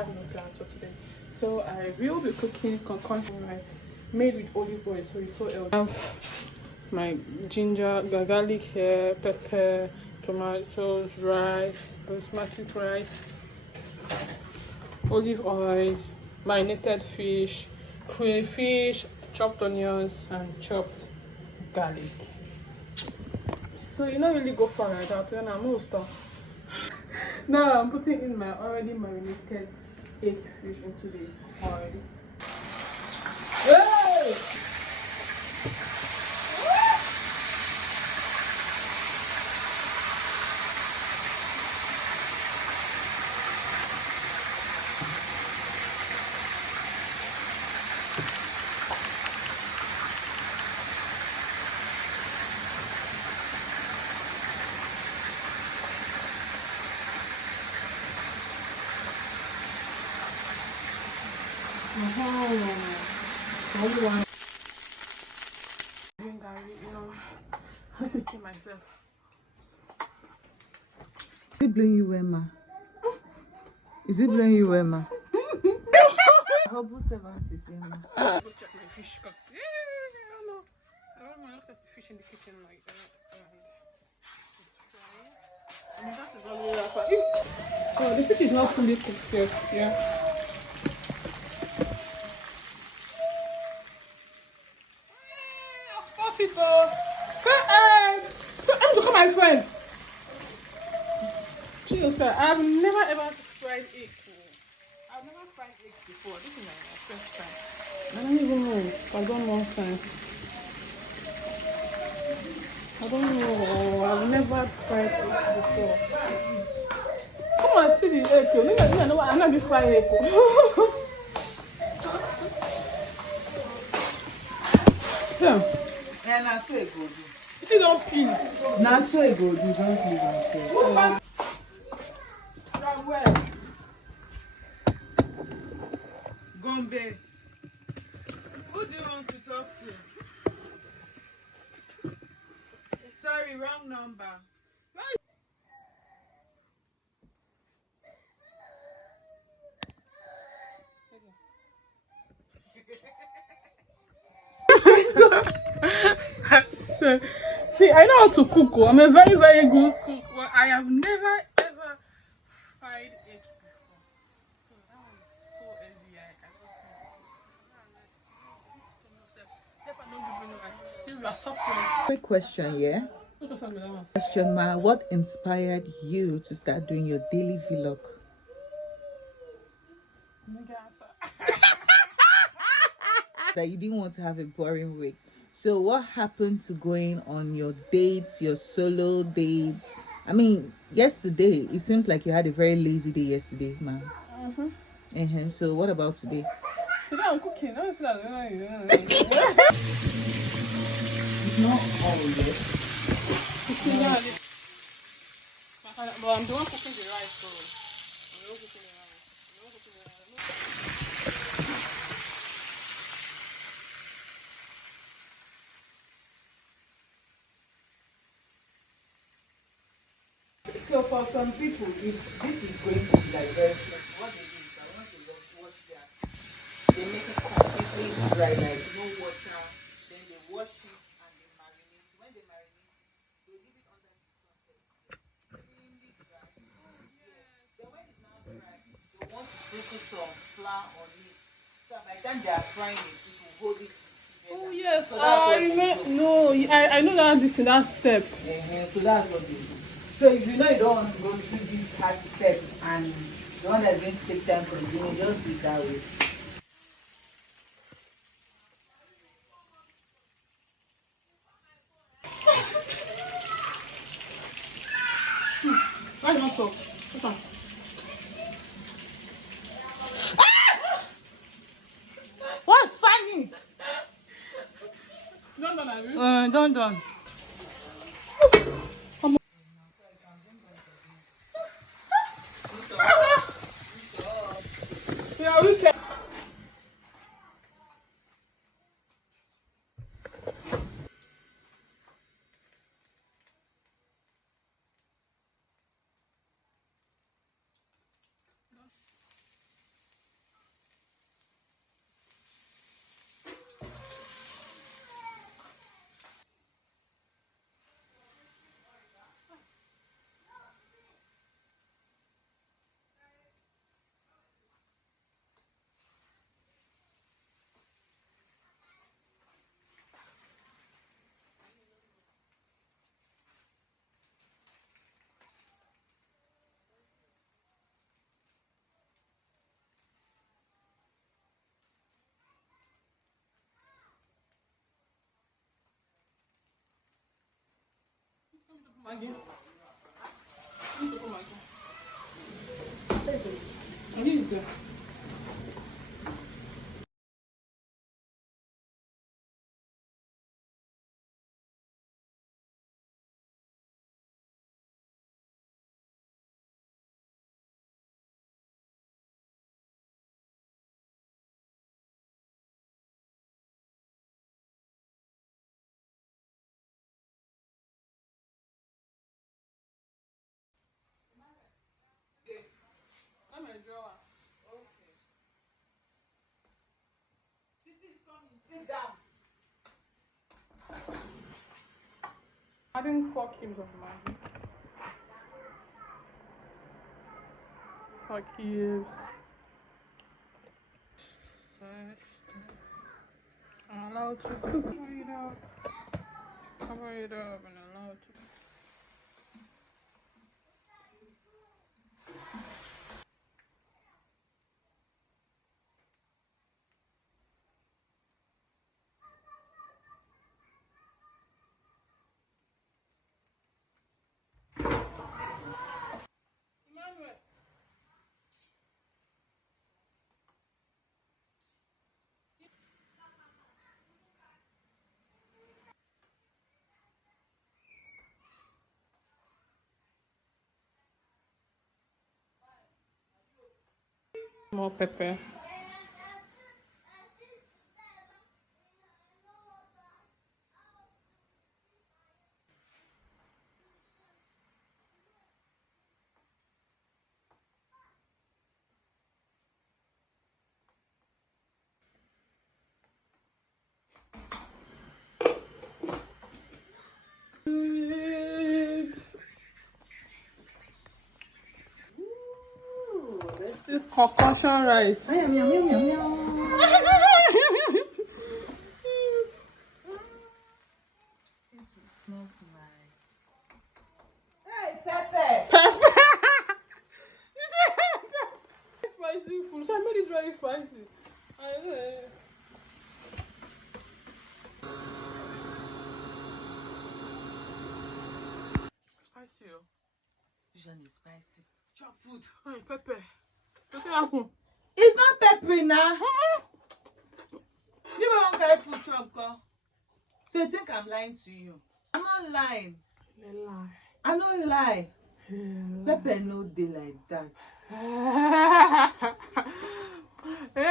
have no plans for today. So I will be cooking concoction rice made with olive oil, so it's so healthy. I have my ginger, garlic here, pepper, tomatoes, rice, basmati rice, olive oil, marinated fish, crayfish, chopped onions, and chopped garlic. So you don't really go far like that. When I'm gonna start. Now I'm putting in my already marinated egg fish into the oil. Hey! Only one. Doing Gary, you know, I have to kill myself. Is it blowing you, Emma? Is it blowing you, Emma? Humble servant is Emma. Go check my fish because I don't know. I don't know. I just got the fish in the kitchen like that. And it's frying. I mean, that's really rough. Oh, the fish is not fully cooked yet. Yeah. I've spotted it though. So I'm to call my friend. I've never ever fried egg. I've never fried eggs before. This is my first time. I don't even know if I've done one time. I don't know. I've never fried eggs before. Come and see the egg. You know what? I'm not be fried egg. Yeah. And I saw it go do. It don't peel. Now so it go do. Don't leave it. From where? Gombe. Who do you want to talk to? Sorry, wrong number. So, see, I know how to cook. I'm a very, very good cook. But I have never ever fried egg before. So that one is so heavy. I are suffering. Quick question, yeah? Question, ma. What inspired you to start doing your daily vlog? That you didn't want to have a boring week. So what happened to going on your dates, your solo dates? I mean, yesterday, it seems like you had a very lazy day yesterday, ma'am. So what about today? Today I'm cooking. It's not all yet. But I'm the one cooking the rice, so I'm the one cooking the rice. So for some people, if this is going to be like very flexible, what they do is that once they wash their, they make it completely dry, like no water, then they wash it and they marinate. When they marinate it, they leave it under the sun for it to get extremely dry. Yes. Then when it's now dry, they want to sprinkle some flour on it. So by the time they are frying it, it will hold it together. Oh yes, so that's what they do. no, I know that this is that step. So that's what they do. So if you know you don't want to go through this hard step and the one that's going to take time consuming, just do it that way. Why not so? Okay. What's funny? Don't. Yeah, we can. Maggie. Maggie. I need it. I'm a drawer. Okay. Titi is coming. Sit down. Adding 4 cubes of Maggi. 4 cubes. I'm allowed to cook. Cover it up. Cover it up and allow it to cook. Emmanuel. More pepper. Ooh, this It's concoction rice. Yum, yum, yum, yum, yum. This food smells nice. Hey, Pepe! Spicy food. So I made it very spicy. Spicy. Usually spicy. Chop food. Hey, pepper. What's happen? It's not peppery now. You won't carry food chop, girl. So you think I'm lying to you? I'm not lying. You lie. I don't lie. Pepper no dey like that. Yeah,